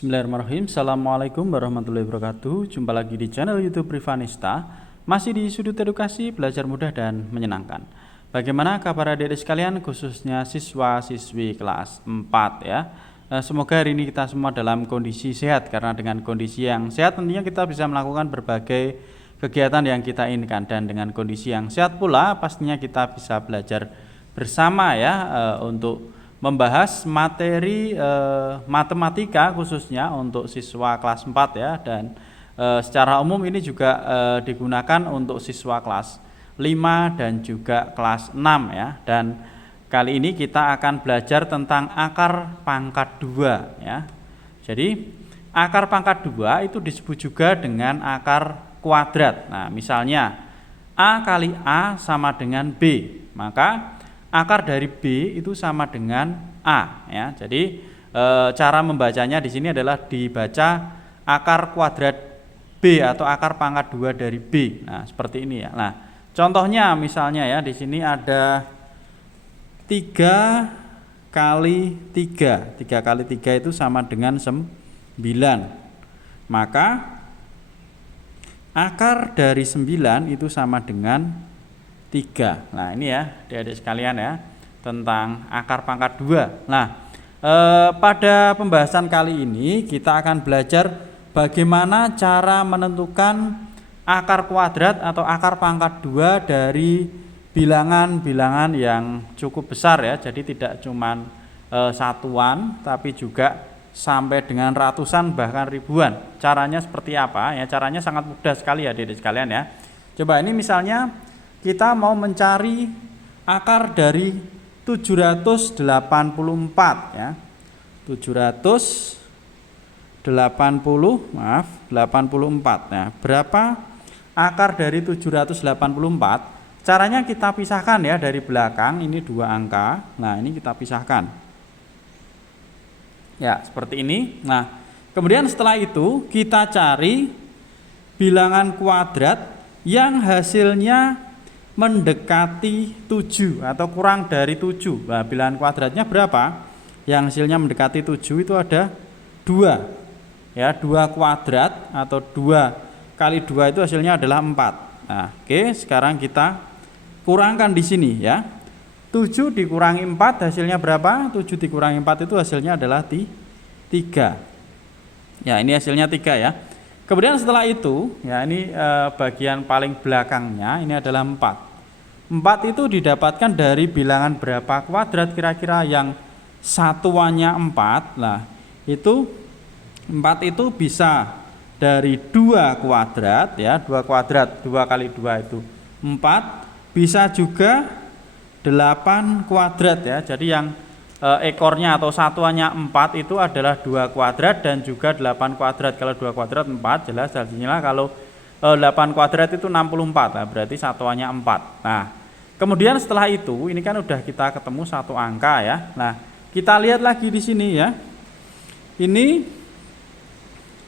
Bismillahirrahmanirrahim. Assalamualaikum warahmatullahi wabarakatuh. Jumpa lagi di channel YouTube Privanista. Masih di sudut edukasi, belajar mudah dan menyenangkan. Bagaimana kabar adik-adik sekalian, khususnya siswa-siswi kelas 4 ya. Semoga hari ini kita semua dalam kondisi sehat, karena dengan kondisi yang sehat tentunya kita bisa melakukan berbagai kegiatan yang kita inginkan, dan dengan kondisi yang sehat pula pastinya kita bisa belajar bersama ya, untuk membahas materi matematika khususnya untuk siswa kelas 4 ya, dan secara umum ini juga digunakan untuk siswa kelas 5 dan juga kelas 6 ya. Dan kali ini kita akan belajar tentang akar pangkat 2 ya. Jadi akar pangkat 2 itu disebut juga dengan akar kuadrat. Nah, misalnya A kali A sama dengan B, maka akar dari B itu sama dengan A ya. Jadi cara membacanya di sini adalah dibaca akar kuadrat B atau akar pangkat 2 dari B. Nah, seperti ini ya. Nah, contohnya misalnya ya, di sini ada 3 kali 3. 3 kali 3 itu sama dengan 9. Maka akar dari 9 itu sama dengan 3. Nah, ini ya adik-adik sekalian ya, tentang akar pangkat 2. Nah, pada pembahasan kali ini kita akan belajar bagaimana cara menentukan akar kuadrat atau akar pangkat 2 dari bilangan-bilangan yang cukup besar ya. Jadi tidak cuman satuan, tapi juga sampai dengan ratusan bahkan ribuan. Caranya seperti apa ya? Caranya sangat mudah sekali ya adik-adik sekalian ya. Coba ini misalnya kita mau mencari akar dari 784 ya. 784. Nah, berapa akar dari 784? Caranya kita pisahkan ya dari belakang, ini 2 angka. Nah, ini kita pisahkan. Ya, seperti ini. Nah, kemudian setelah itu kita cari bilangan kuadrat yang hasilnya mendekati 7 atau kurang dari 7. Nah, bilangan kuadratnya berapa? Yang hasilnya mendekati 7 itu ada 2. Ya, 2 kuadrat atau 2 kali 2 itu hasilnya adalah 4. Nah, oke, sekarang kita kurangkan di sini ya. 7 dikurangi 4 hasilnya berapa? 7 dikurangi 4 itu hasilnya adalah 3. Ya, ini hasilnya 3 ya. Kemudian setelah itu, ya ini bagian paling belakangnya ini adalah 4. 4 itu didapatkan dari bilangan berapa kuadrat kira-kira yang satuannya 4. Nah, itu 4 itu bisa dari 2 kuadrat ya, 2 kuadrat, 2 kali 2 itu 4, bisa juga 8 kuadrat ya. Jadi yang ekornya atau satuannya 4 itu adalah 2 kuadrat dan juga 8 kuadrat. Kalau 2 kuadrat 4, jelas hasilnya. Kalau 8 kuadrat itu 64. Nah, berarti satuannya 4. Nah, kemudian setelah itu ini kan udah kita ketemu satu angka ya. Nah, kita lihat lagi di sini ya. Ini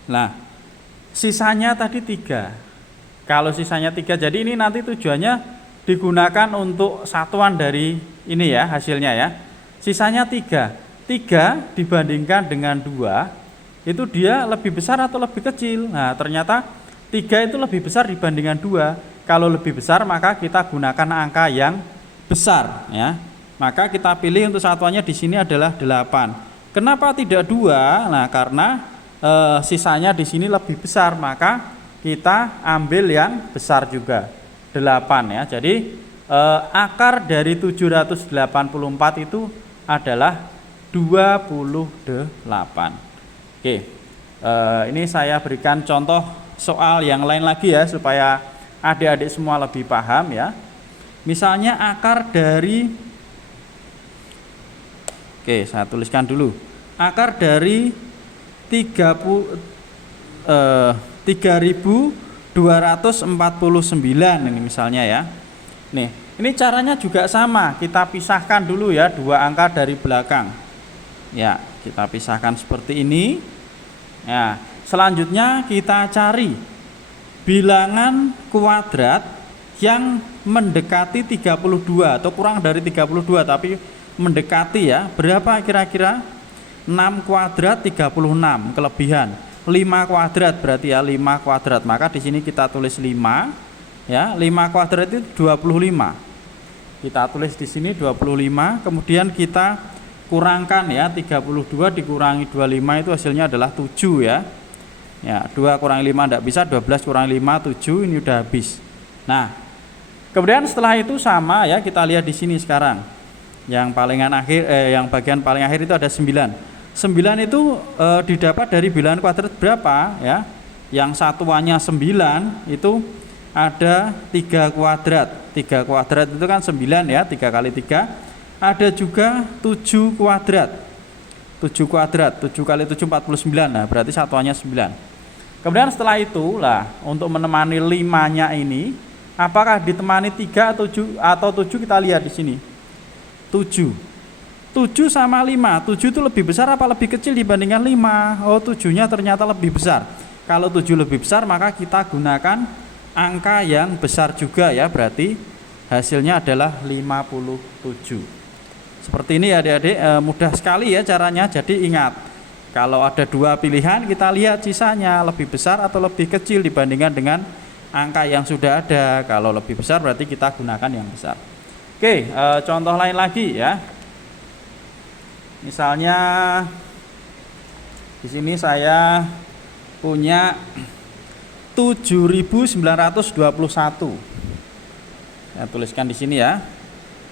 nah, sisanya tadi 3. Kalau sisanya 3, jadi ini nanti tujuannya digunakan untuk satuan dari ini ya, hasilnya ya. Sisanya 3. 3 dibandingkan dengan 2, itu dia lebih besar atau lebih kecil? Nah, ternyata 3 itu lebih besar dibandingkan 2. Kalau lebih besar maka kita gunakan angka yang besar ya. Maka kita pilih untuk satuannya di sini adalah 8. Kenapa tidak 2? Nah, karena sisanya di sini lebih besar, maka kita ambil yang besar juga, 8 ya. Jadi akar dari 784 itu adalah 28. Oke, ini saya berikan contoh soal yang lain lagi ya, supaya adik-adik semua lebih paham ya. Misalnya akar dari, oke saya tuliskan dulu, akar dari 3249 ini misalnya ya. Nih, ini caranya juga sama, kita pisahkan dulu ya 2 angka dari belakang. Ya, kita pisahkan seperti ini. Ya, selanjutnya kita cari bilangan kuadrat yang mendekati 32 atau kurang dari 32 tapi mendekati ya. Berapa kira-kira? 6 kuadrat 36 kelebihan. 5 kuadrat berarti ya 5 kuadrat. Maka di sini kita tulis 5 ya. 5 kuadrat itu 25. Kita tulis di sini 25, kemudian kita kurangkan ya, 32 dikurangi 25 itu hasilnya adalah 7 ya. Ya, 2 kurangi 5 tidak bisa, 12 kurangi 5 7, ini udah habis. Nah, kemudian setelah itu sama ya, kita lihat di sini sekarang. Yang bagian paling akhir itu ada 9. 9 itu didapat dari bilangan kuadrat berapa ya? Yang satuannya 9 itu ada 3 kuadrat. 3 kuadrat itu kan 9 ya, 3 kali 3. Ada juga 7 kuadrat. 7 kuadrat, 7 kali 7 49. Nah, berarti satuannya 9. Kemudian setelah itu lah, untuk menemani 5-nya ini, apakah ditemani 3 atau 7 kita lihat di sini. 7 sama 5, 7 itu lebih besar apa lebih kecil dibandingkan 5? Oh, 7-nya ternyata lebih besar. Kalau 7 lebih besar, maka kita gunakan angka yang besar juga ya, berarti hasilnya adalah 57. Seperti ini ya adik-adik, mudah sekali ya caranya. Jadi ingat, kalau ada 2 pilihan, kita lihat sisanya lebih besar atau lebih kecil dibandingkan dengan angka yang sudah ada. Kalau lebih besar berarti kita gunakan yang besar. Oke, contoh lain lagi ya. Misalnya di sini saya punya 7.921. Saya tuliskan di sini ya.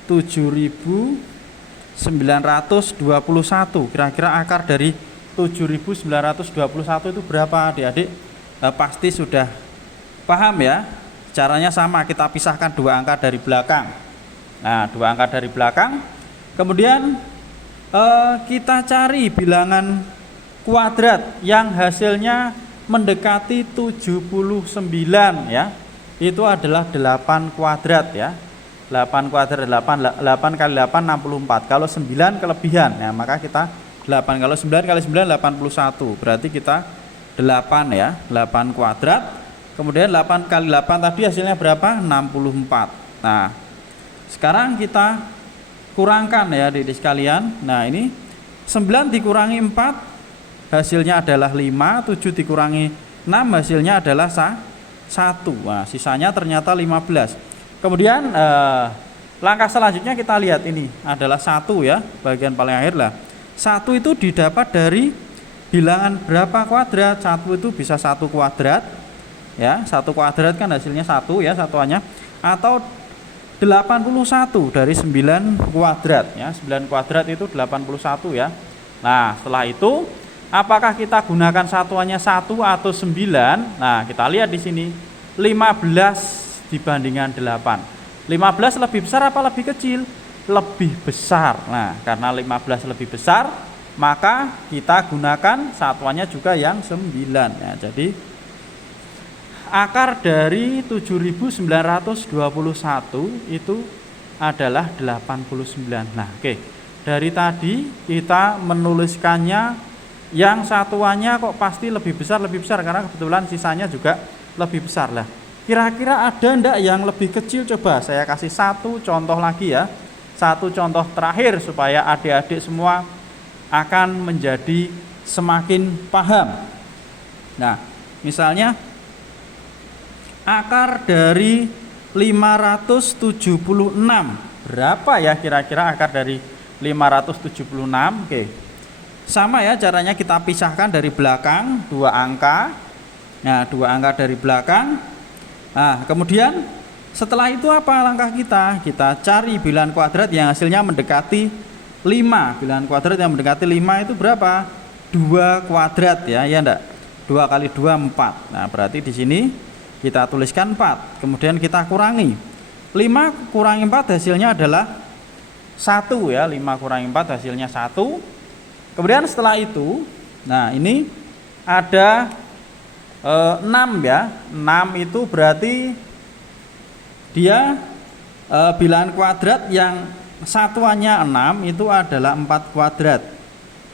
7.921. Kira-kira akar dari 7.921 itu berapa, Adik-adik? Pasti sudah paham ya. Caranya sama, kita pisahkan 2 angka dari belakang. Nah, 2 angka dari belakang. Kemudian kita cari bilangan kuadrat yang hasilnya mendekati 79 ya. Itu adalah 8 kuadrat ya. 8 kuadrat 8 kali 8 64. Kalau 9 kelebihan. Nah, maka kita 8. Kalau 9 kali 9 81. Berarti kita 8 ya. 8 kuadrat. Kemudian 8 kali 8 tadi hasilnya berapa? 64. Nah, sekarang kita kurangkan ya adik-adik sekalian. Nah, ini 9 dikurangi 4 hasilnya adalah 5, 7 dikurangi 6 hasilnya adalah 1. Nah, sisanya ternyata 15. Kemudian langkah selanjutnya kita lihat, ini adalah 1 ya, bagian paling akhir lah. 1 itu didapat dari bilangan berapa kuadrat? 1 itu bisa 1 kuadrat ya. 1 kuadrat kan hasilnya 1 ya, satuannya, atau 81 dari 9 kuadrat ya. 9 kuadrat itu 81 ya. Nah, setelah itu apakah kita gunakan satuannya 1 atau 9? Nah, kita lihat di sini 15 dibandingkan 8. 15 lebih besar apa lebih kecil? Lebih besar. Nah, karena 15 lebih besar, maka kita gunakan satuannya juga yang 9 ya. Jadi akar dari 7.921 itu adalah 89. Nah, oke. Dari tadi kita menuliskannya yang satuannya kok pasti lebih besar karena kebetulan sisanya juga lebih besar lah. Kira-kira ada enggak yang lebih kecil? Coba saya kasih 1 contoh lagi ya. 1 contoh terakhir supaya adik-adik semua akan menjadi semakin paham. Nah, misalnya akar dari 576. Berapa ya kira-kira akar dari 576? Oke. Sama ya caranya, kita pisahkan dari belakang 2 angka. Nah, 2 angka dari belakang. Nah, kemudian setelah itu apa langkah kita? Kita cari bilangan kuadrat yang hasilnya mendekati 5. Bilangan kuadrat yang mendekati 5 itu berapa? 2 kuadrat ya, ya enggak? 2 kali 2 4. Nah, berarti di sini kita tuliskan 4, kemudian kita kurangi 5 kurangi 4 hasilnya adalah 1 ya. 5 kurangi 4 hasilnya 1. Kemudian setelah itu, nah ini ada 6 ya. 6 itu berarti dia bilangan kuadrat yang satuannya 6 itu adalah 4 kuadrat.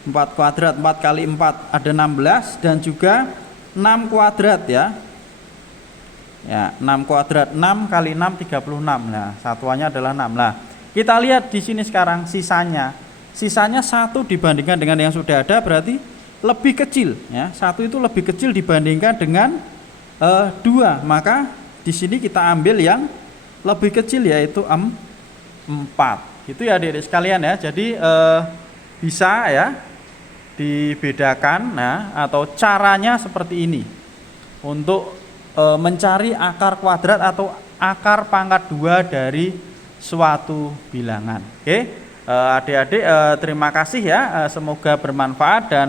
4 kuadrat, 4 kali 4 ada 16, dan juga 6 kuadrat ya. Ya, 6 kuadrat, 6 kali 6 36. Nah, satuannya adalah 6. Nah, kita lihat di sini sekarang sisanya. sisanya 1 dibandingkan dengan yang sudah ada berarti lebih kecil ya. 1 itu lebih kecil dibandingkan dengan 2, maka di sini kita ambil yang lebih kecil yaitu 4. Itu ya adik-adik sekalian ya. Jadi bisa ya dibedakan atau caranya seperti ini untuk mencari akar kuadrat atau akar pangkat 2 dari suatu bilangan. Oke, adik-adik terima kasih ya, semoga bermanfaat dan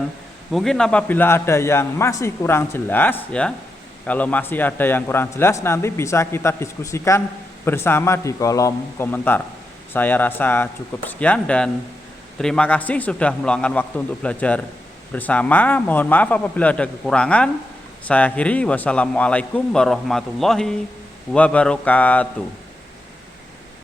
mungkin apabila ada yang masih kurang jelas ya, kalau masih ada yang kurang jelas nanti bisa kita diskusikan bersama di kolom komentar. Saya rasa cukup sekian dan terima kasih sudah meluangkan waktu untuk belajar bersama. Mohon maaf apabila ada kekurangan. Saya akhiri, wassalamualaikum warahmatullahi wabarakatuh.